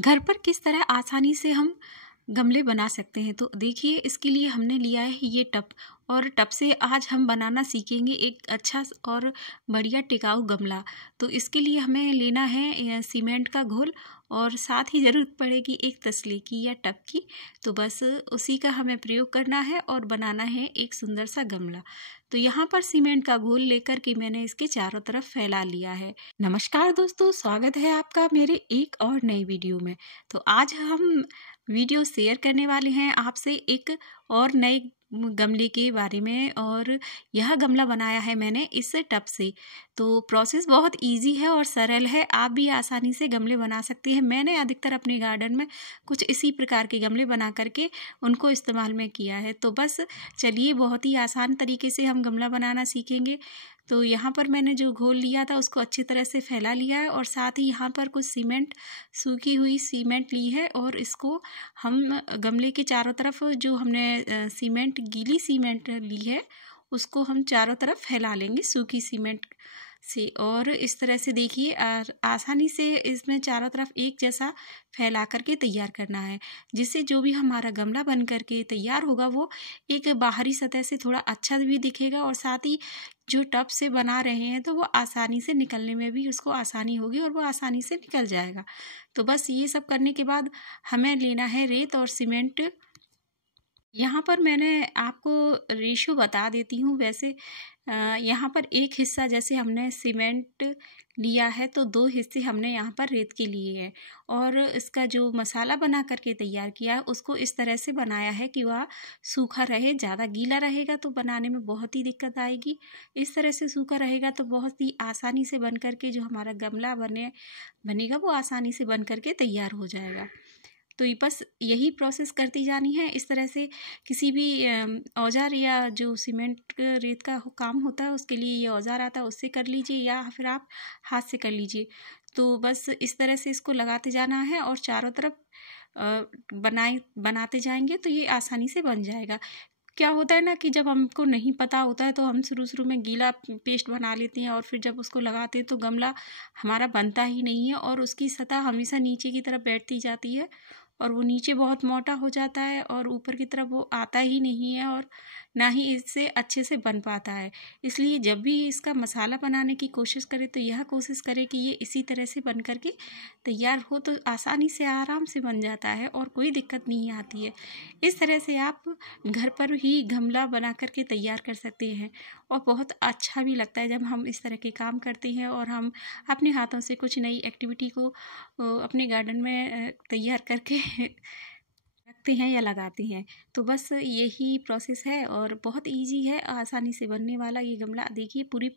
घर पर किस तरह आसानी से हम गमले बना सकते हैं। तो देखिए, इसके लिए हमने लिया है ये टब, और टब से आज हम बनाना सीखेंगे एक अच्छा और बढ़िया टिकाऊ गमला। तो इसके लिए हमें लेना है सीमेंट का घोल, और साथ ही ज़रूरत पड़ेगी एक तसले की या टब की। तो बस उसी का हमें प्रयोग करना है और बनाना है एक सुंदर सा गमला। तो यहाँ पर सीमेंट का घोल लेकर के मैंने इसके चारों तरफ फैला लिया है। नमस्कार दोस्तों, स्वागत है आपका मेरे एक और नई वीडियो में। तो आज हम वीडियो शेयर करने वाले हैं आपसे एक और नए गमले के बारे में, और यह गमला बनाया है मैंने इस टब से। तो प्रोसेस बहुत इजी है और सरल है, आप भी आसानी से गमले बना सकते हैं। मैंने अधिकतर अपने गार्डन में कुछ इसी प्रकार के गमले बना करके उनको इस्तेमाल में किया है। तो बस चलिए, बहुत ही आसान तरीके से हम गमला बनाना सीखेंगे। तो यहाँ पर मैंने जो घोल लिया था उसको अच्छी तरह से फैला लिया है, और साथ ही यहाँ पर कुछ सीमेंट, सूखी हुई सीमेंट ली है, और इसको हम गमले के चारों तरफ जो हमने सीमेंट, गीली सीमेंट ली है, उसको हम चारों तरफ फैला लेंगे सूखी सीमेंट से। और इस तरह से देखिए, आसानी से इसमें चारों तरफ एक जैसा फैला करके तैयार करना है, जिससे जो भी हमारा गमला बन करके तैयार होगा वो एक बाहरी सतह से थोड़ा अच्छा भी दिखेगा, और साथ ही जो टब से बना रहे हैं तो वो आसानी से निकलने में भी उसको आसानी होगी और वो आसानी से निकल जाएगा। तो बस ये सब करने के बाद हमें लेना है रेत और सीमेंट। यहाँ पर मैंने आपको रेशो बता देती हूँ। वैसे यहाँ पर एक हिस्सा जैसे हमने सीमेंट लिया है, तो 2 हिस्से हमने यहाँ पर रेत के लिए हैं, और इसका जो मसाला बना करके तैयार किया है उसको इस तरह से बनाया है कि वह सूखा रहे। ज़्यादा गीला रहेगा तो बनाने में बहुत ही दिक्कत आएगी। इस तरह से सूखा रहेगा तो बहुत ही आसानी से बन करके जो हमारा गमला बनेगा वो आसानी से बन करके तैयार हो जाएगा। तो ये बस यही प्रोसेस करती जानी है। इस तरह से किसी भी औजार या जो सीमेंट रेत का काम होता है उसके लिए ये औजार आता है, उससे कर लीजिए, या फिर आप हाथ से कर लीजिए। तो बस इस तरह से इसको लगाते जाना है और चारों तरफ बनाते जाएंगे तो ये आसानी से बन जाएगा। क्या होता है ना कि जब हमको नहीं पता होता है तो हम शुरू में गीला पेस्ट बना लेते हैं, और फिर जब उसको लगाते हैं तो गमला हमारा बनता ही नहीं है, और उसकी सतह हमेशा नीचे की तरफ बैठती जाती है, और वो नीचे बहुत मोटा हो जाता है और ऊपर की तरफ वो आता ही नहीं है, और ना ही इससे अच्छे से बन पाता है। इसलिए जब भी इसका मसाला बनाने की कोशिश करें तो यह कोशिश करें कि ये इसी तरह से बन करके तैयार हो, तो आसानी से आराम से बन जाता है और कोई दिक्कत नहीं आती है। इस तरह से आप घर पर ही गमला बना करके तैयार कर सकते हैं, और बहुत अच्छा भी लगता है जब हम इस तरह के काम करते हैं और हम अपने हाथों से कुछ नई एक्टिविटी को अपने गार्डन में तैयार करके रखते हैं या लगाते हैं। तो बस यही प्रोसेस है, और बहुत इजी है, आसानी से बनने वाला ये गमला। देखिए, पूरी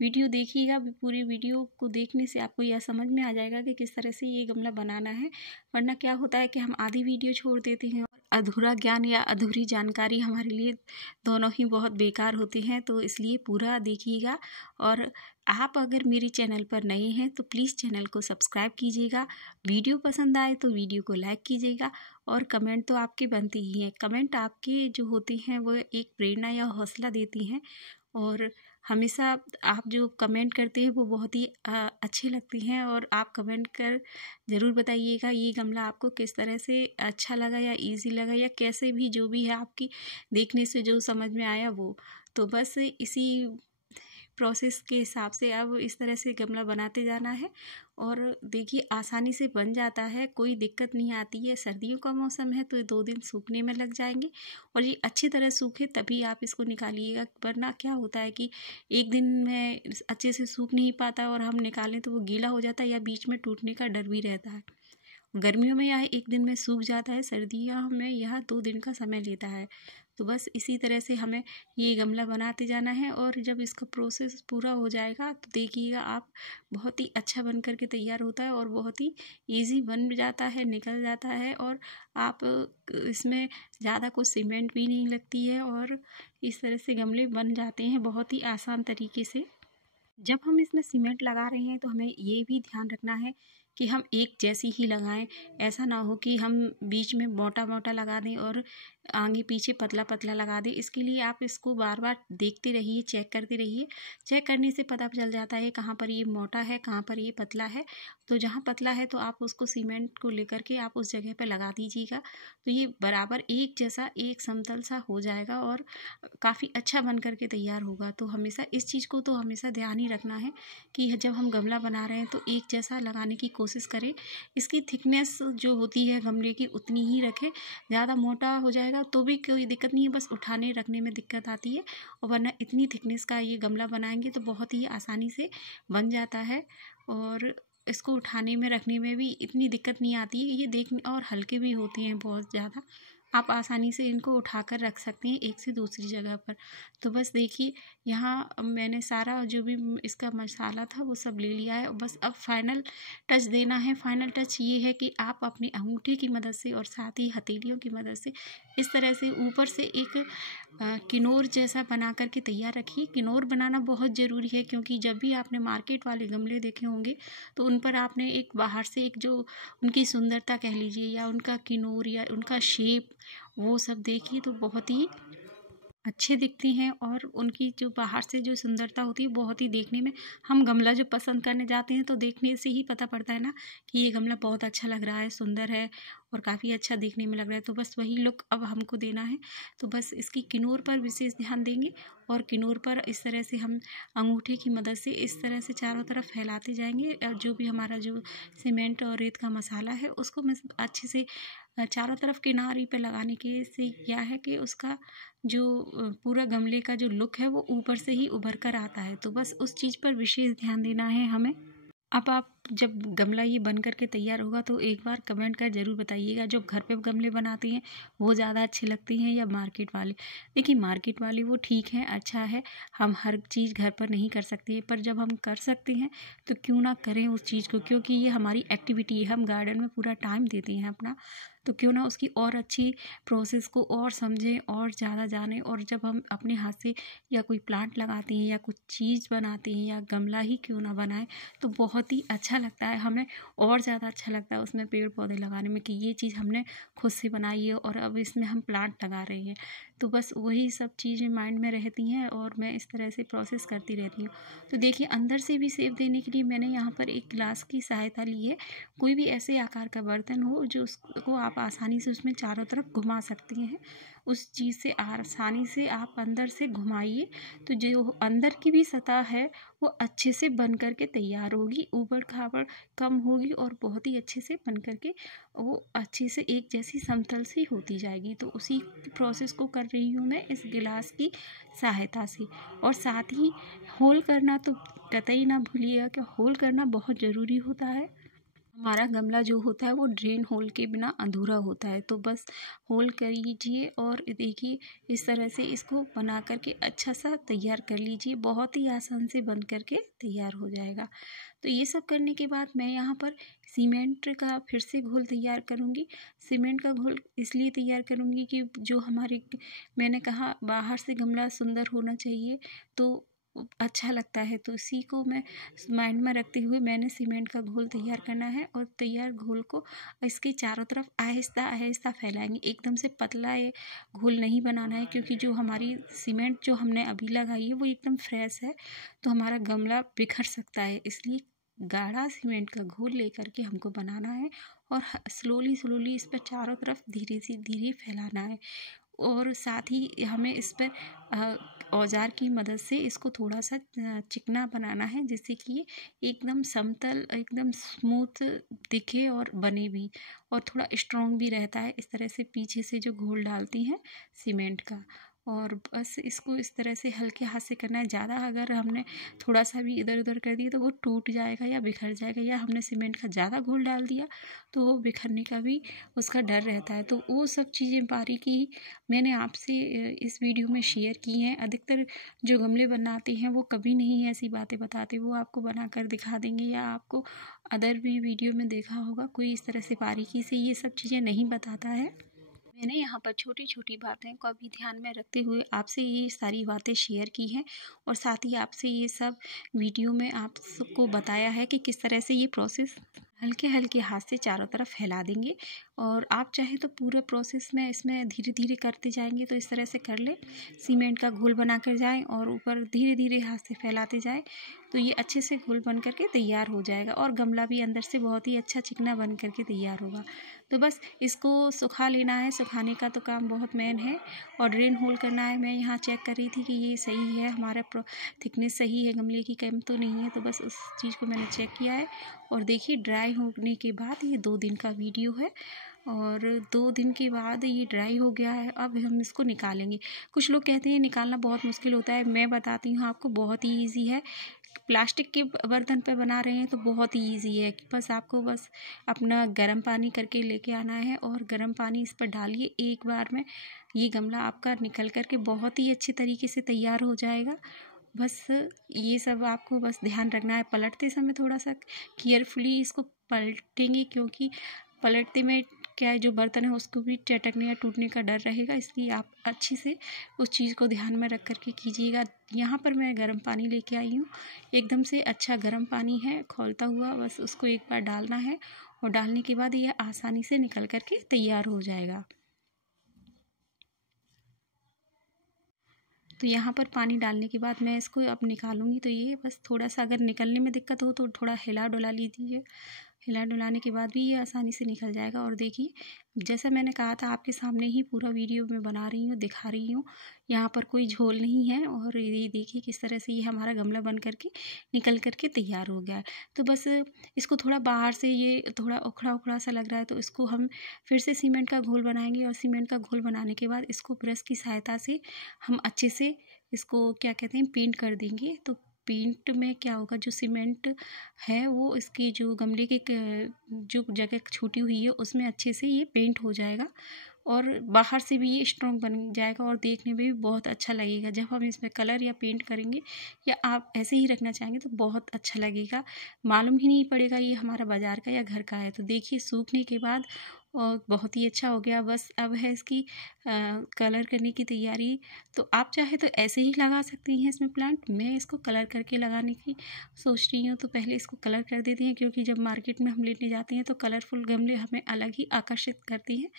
वीडियो देखिएगा। पूरी वीडियो को देखने से आपको यह समझ में आ जाएगा कि किस तरह से ये गमला बनाना है। वरना क्या होता है कि हम आधी वीडियो छोड़ देते हैं, और अधूरा ज्ञान या अधूरी जानकारी हमारे लिए दोनों ही बहुत बेकार होते हैं। तो इसलिए पूरा देखिएगा। और आप अगर मेरे चैनल पर नए हैं तो प्लीज़ चैनल को सब्सक्राइब कीजिएगा। वीडियो पसंद आए तो वीडियो को लाइक कीजिएगा, और कमेंट तो आपके बनते ही हैं। कमेंट आपके जो होते हैं वो एक प्रेरणा या हौसला देती हैं, और हमेशा आप जो कमेंट करते हैं वो बहुत ही अच्छे लगते हैं। और आप कमेंट कर ज़रूर बताइएगा ये गमला आपको किस तरह से अच्छा लगा, या इजी लगा, या कैसे भी जो भी है आपकी देखने से जो समझ में आया वो। तो बस इसी प्रोसेस के हिसाब से अब इस तरह से गमला बनाते जाना है, और देखिए आसानी से बन जाता है, कोई दिक्कत नहीं आती है। सर्दियों का मौसम है तो ये 2 दिन सूखने में लग जाएंगे, और ये अच्छी तरह सूखे तभी आप इसको निकालिएगा। वरना क्या होता है कि एक दिन में अच्छे से सूख नहीं पाता, और हम निकालें तो वो गीला हो जाता है या बीच में टूटने का डर भी रहता है। गर्मियों में यह 1 दिन में सूख जाता है, सर्दियों में यह 2 दिन का समय लेता है। तो बस इसी तरह से हमें ये गमला बनाते जाना है, और जब इसका प्रोसेस पूरा हो जाएगा तो देखिएगा आप, बहुत ही अच्छा बन करके तैयार होता है, और बहुत ही इजी बन जाता है, निकल जाता है, और आप इसमें ज़्यादा कुछ सीमेंट भी नहीं लगती है, और इस तरह से गमले बन जाते हैं बहुत ही आसान तरीके से। जब हम इसमें सीमेंट लगा रहे हैं तो हमें ये भी ध्यान रखना है कि हम एक जैसी ही लगाएं। ऐसा ना हो कि हम बीच में मोटा मोटा लगा दें और आगे पीछे पतला पतला लगा दें। इसके लिए आप इसको बार बार देखते रहिए, चेक करते रहिए। चेक करने से पता चल जाता है कहाँ पर ये मोटा है, कहाँ पर ये पतला है। तो जहाँ पतला है तो आप उसको सीमेंट को लेकर के आप उस जगह पर लगा दीजिएगा, तो ये बराबर एक जैसा, एक समतल सा हो जाएगा और काफ़ी अच्छा बन करके तैयार होगा। तो हमेशा इस चीज़ को तो हमेशा ध्यान ही रखना है कि जब हम गमला बना रहे हैं तो एक जैसा लगाने की कोशिश करें। इसकी थिकनेस जो होती है गमले की उतनी ही रखें। ज़्यादा मोटा हो जाएगा तो भी कोई दिक्कत नहीं है, बस उठाने रखने में दिक्कत आती है, और वरना इतनी थिकनेस का ये गमला बनाएंगे तो बहुत ही आसानी से बन जाता है और इसको उठाने में रखने में भी इतनी दिक्कत नहीं आती है। ये देखने और हल्के भी होते हैं बहुत ज़्यादा, आप आसानी से इनको उठाकर रख सकते हैं एक से दूसरी जगह पर। तो बस देखिए, यहाँ मैंने सारा जो भी इसका मसाला था वो सब ले लिया है, और बस अब फाइनल टच देना है। फाइनल टच ये है कि आप अपनी अंगूठी की मदद से और साथ ही हथेलियों की मदद से इस तरह से ऊपर से एक किनोर जैसा बना करके तैयार रखिए। किनोर बनाना बहुत ज़रूरी है, क्योंकि जब भी आपने मार्केट वाले गमले देखे होंगे तो उन पर आपने एक बाहर से एक जो उनकी सुंदरता कह लीजिए, या उनका किनोर या उनका शेप, वो सब देखिए तो बहुत ही अच्छे दिखते हैं, और उनकी जो बाहर से जो सुंदरता होती है बहुत ही देखने में, हम गमला जो पसंद करने जाते हैं तो देखने से ही पता पड़ता है ना कि ये गमला बहुत अच्छा लग रहा है, सुंदर है और काफ़ी अच्छा देखने में लग रहा है। तो बस वही लुक अब हमको देना है। तो बस इसकी किनोर पर विशेष ध्यान देंगे, और किनोर पर इस तरह से हम अंगूठे की मदद से इस तरह से चारों तरफ फैलाते जाएंगे। और जो भी हमारा जो सीमेंट और रेत का मसाला है उसको मैं अच्छे से चारों तरफ किनारे पे लगाने के से क्या है कि उसका जो पूरा गमले का जो लुक है वो ऊपर से ही उभर कर आता है। तो बस उस चीज़ पर विशेष ध्यान देना है हमें। अब आप जब गमला ये बन कर के तैयार होगा तो एक बार कमेंट कर ज़रूर बताइएगा, जो घर पे गमले बनाते हैं वो ज़्यादा अच्छे लगते हैं या मार्केट वाले। देखिए, मार्केट वाले वो ठीक है, अच्छा है, हम हर चीज़ घर पर नहीं कर सकते हैं, पर जब हम कर सकते हैं तो क्यों ना करें उस चीज़ को, क्योंकि ये हमारी एक्टिविटी है, हम गार्डन में पूरा टाइम देते हैं अपना, तो क्यों ना उसकी और अच्छी प्रोसेस को और समझें और ज़्यादा जानें। और जब हम अपने हाथ से या कोई प्लांट लगाते हैं या कुछ चीज़ बनाते हैं या गमला ही क्यों ना बनाएं, तो बहुत ही अच्छा लगता है हमें, और ज़्यादा अच्छा लगता है उसमें पेड़ पौधे लगाने में कि ये चीज़ हमने खुद से बनाई है और अब इसमें हम प्लांट लगा रहे हैं। तो बस वही सब चीज़ें माइंड में रहती हैं और मैं इस तरह से प्रोसेस करती रहती हूँ। तो देखिए, अंदर से भी शेप देने के लिए मैंने यहाँ पर एक गिलास की सहायता ली है। कोई भी ऐसे आकार का बर्तन हो जो उसको आप आसानी से उसमें चारों तरफ घुमा सकती हैं, उस चीज़ से आसानी से आप अंदर से घुमाइए, तो जो अंदर की भी सतह है वो अच्छे से बन कर के तैयार होगी, ऊबड़ खाबड़ कम होगी और बहुत ही अच्छे से बन कर के वो अच्छे से एक जैसी समतल सी होती जाएगी। तो उसी प्रोसेस को कर रही हूँ मैं इस गिलास की सहायता से। और साथ ही होल करना तो कतई ना भूलिएगा कि होल करना बहुत ज़रूरी होता है। हमारा गमला जो होता है वो ड्रेन होल के बिना अधूरा होता है। तो बस होल कर लीजिए और देखिए इस तरह से इसको बना करके अच्छा सा तैयार कर लीजिए, बहुत ही आसान से बन करके तैयार हो जाएगा। तो ये सब करने के बाद मैं यहाँ पर सीमेंट का फिर से घोल तैयार करूँगी। सीमेंट का घोल इसलिए तैयार करूँगी कि जो हमारे, मैंने कहा बाहर से गमला सुंदर होना चाहिए तो अच्छा लगता है, तो इसी को मैं माइंड में रखते हुए मैंने सीमेंट का घोल तैयार करना है। और तैयार घोल को इसके चारों तरफ आहिस्ता आहिस्ता फैलाएंगे, एकदम से पतला ये घोल नहीं बनाना है, क्योंकि जो हमारी सीमेंट जो हमने अभी लगाई है वो एकदम फ्रेश है, तो हमारा गमला बिखर सकता है। इसलिए गाढ़ा सीमेंट का घोल लेकर के हमको बनाना है और स्लोली स्लोली इस पर चारों तरफ धीरे से धीरे फैलाना है। और साथ ही हमें इस पर औजार की मदद से इसको थोड़ा सा चिकना बनाना है, जिससे कि ये एकदम समतल, एकदम स्मूथ दिखे और बने भी, और थोड़ा स्ट्रॉन्ग भी रहता है। इस तरह से पीछे से जो घोल डालती हैं सीमेंट का, और बस इसको इस तरह से हल्के हाथ से करना है। ज़्यादा अगर हमने थोड़ा सा भी इधर उधर कर दिया तो वो टूट जाएगा या बिखर जाएगा, या हमने सीमेंट का ज़्यादा घोल डाल दिया तो वो बिखरने का भी उसका डर रहता है। तो वो सब चीज़ें बारीकी मैंने आपसे इस वीडियो में शेयर की हैं। अधिकतर जो गमले बनाते हैं वो कभी नहीं ऐसी बातें बताते, वो आपको बनाकर दिखा देंगे, या आपको अदर भी वीडियो में देखा होगा कोई इस तरह से बारीकी से ये सब चीज़ें नहीं बताता है। मैंने यहाँ पर छोटी छोटी बातें को भी ध्यान में रखते हुए आपसे ये सारी बातें शेयर की हैं, और साथ ही आपसे ये सब वीडियो में आप सबको बताया है कि किस तरह से ये प्रोसेस हल्के हल्के हाथ से चारों तरफ फैला देंगे। और आप चाहे तो पूरा प्रोसेस में इसमें धीरे धीरे करते जाएंगे, तो इस तरह से कर ले, सीमेंट का घोल बना कर जाएं और ऊपर धीरे धीरे हाथ से फैलाते जाएं, तो ये अच्छे से घोल बन करके तैयार हो जाएगा और गमला भी अंदर से बहुत ही अच्छा चिकना बन करके तैयार होगा। तो बस इसको सुखा लेना है, सुखाने का तो काम बहुत मेन है। और ड्रेन होल करना है। मैं यहाँ चेक कर रही थी कि ये सही है, हमारा थिकनेस सही है, गमले की कम तो नहीं है, तो बस उस चीज़ को मैंने चेक किया है। और देखिए ड्राई होने के बाद, ये 2 दिन का वीडियो है और 2 दिन के बाद ये ड्राई हो गया है। अब हम इसको निकालेंगे। कुछ लोग कहते हैं निकालना बहुत मुश्किल होता है, मैं बताती हूँ आपको, बहुत ही ईजी है। प्लास्टिक के बर्तन पे बना रहे हैं तो बहुत ही ईजी है। बस आपको बस अपना गर्म पानी करके लेके आना है और गर्म पानी इस पर डालिए एक बार में, ये गमला आपका निकल करके बहुत ही अच्छे तरीके से तैयार हो जाएगा। बस ये सब आपको बस ध्यान रखना है, पलटते समय थोड़ा सा केयरफुली इसको पलटेंगे, क्योंकि पलटते में क्या है, जो बर्तन है उसको भी चटकने या टूटने का डर रहेगा, इसलिए आप अच्छे से उस चीज़ को ध्यान में रख करके कीजिएगा। यहाँ पर मैं गर्म पानी लेके आई हूँ, एकदम से अच्छा गर्म पानी है खौलता हुआ, बस उसको एक बार डालना है और डालने के बाद ये आसानी से निकल करके तैयार हो जाएगा। तो यहाँ पर पानी डालने के बाद मैं इसको अब निकालूंगी, तो ये बस थोड़ा सा अगर निकलने में दिक्कत हो तो थोड़ा हिला डुला लीजिए। हिला डुलाने के बाद भी ये आसानी से निकल जाएगा। और देखिए जैसा मैंने कहा था, आपके सामने ही पूरा वीडियो में बना रही हूँ, दिखा रही हूँ, यहाँ पर कोई झोल नहीं है। और ये देखिए किस तरह से ये हमारा गमला बन करके निकल करके तैयार हो गया है। तो बस इसको थोड़ा बाहर से ये थोड़ा उखड़ा उखड़ा सा लग रहा है, तो इसको हम फिर से सीमेंट का घोल बनाएंगे। और सीमेंट का घोल बनाने के बाद इसको ब्रश की सहायता से हम अच्छे से इसको क्या कहते हैं पेंट कर देंगे। तो पेंट में क्या होगा, जो सीमेंट है वो इसकी जो गमले के जो जगह छूटी हुई है उसमें अच्छे से ये पेंट हो जाएगा और बाहर से भी ये स्ट्रॉन्ग बन जाएगा और देखने में भी बहुत अच्छा लगेगा। जब हम इसमें कलर या पेंट करेंगे या आप ऐसे ही रखना चाहेंगे तो बहुत अच्छा लगेगा, मालूम ही नहीं पड़ेगा ये हमारा बाज़ार का या घर का है। तो देखिए सूखने के बाद और बहुत ही अच्छा हो गया। बस अब है इसकी कलर करने की तैयारी। तो आप चाहे तो ऐसे ही लगा सकती हैं इसमें प्लांट, मैं इसको कलर करके लगाने की सोच रही हूँ। तो पहले इसको कलर कर देती हैं, क्योंकि जब मार्केट में हम लेने जाते हैं तो कलरफुल गमले हमें अलग ही आकर्षित करती हैं।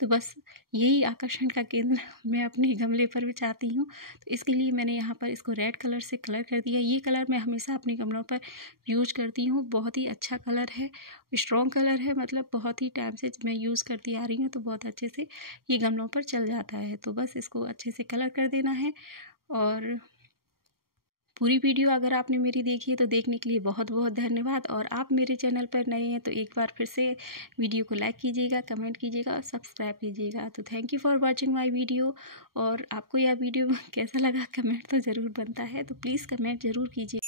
तो बस यही आकर्षण का केंद्र मैं अपने गमले पर भी चाहती हूँ। तो इसके लिए मैंने यहाँ पर इसको रेड कलर से कलर कर दिया। ये कलर मैं हमेशा अपने गमलों पर यूज करती हूँ, बहुत ही अच्छा कलर है, स्ट्रॉन्ग कलर है, मतलब बहुत ही टाइम से मैं यूज़ करती आ रही हूँ, तो बहुत अच्छे से ये गमलों पर चल जाता है। तो बस इसको अच्छे से कलर कर देना है। और पूरी वीडियो अगर आपने मेरी देखी है तो देखने के लिए बहुत बहुत धन्यवाद। और आप मेरे चैनल पर नए हैं तो एक बार फिर से वीडियो को लाइक कीजिएगा, कमेंट कीजिएगा और सब्सक्राइब कीजिएगा। तो thank you for watching my video. और आपको यह वीडियो कैसा लगा कमेंट तो ज़रूर बनता है, तो प्लीज़ कमेंट ज़रूर कीजिए।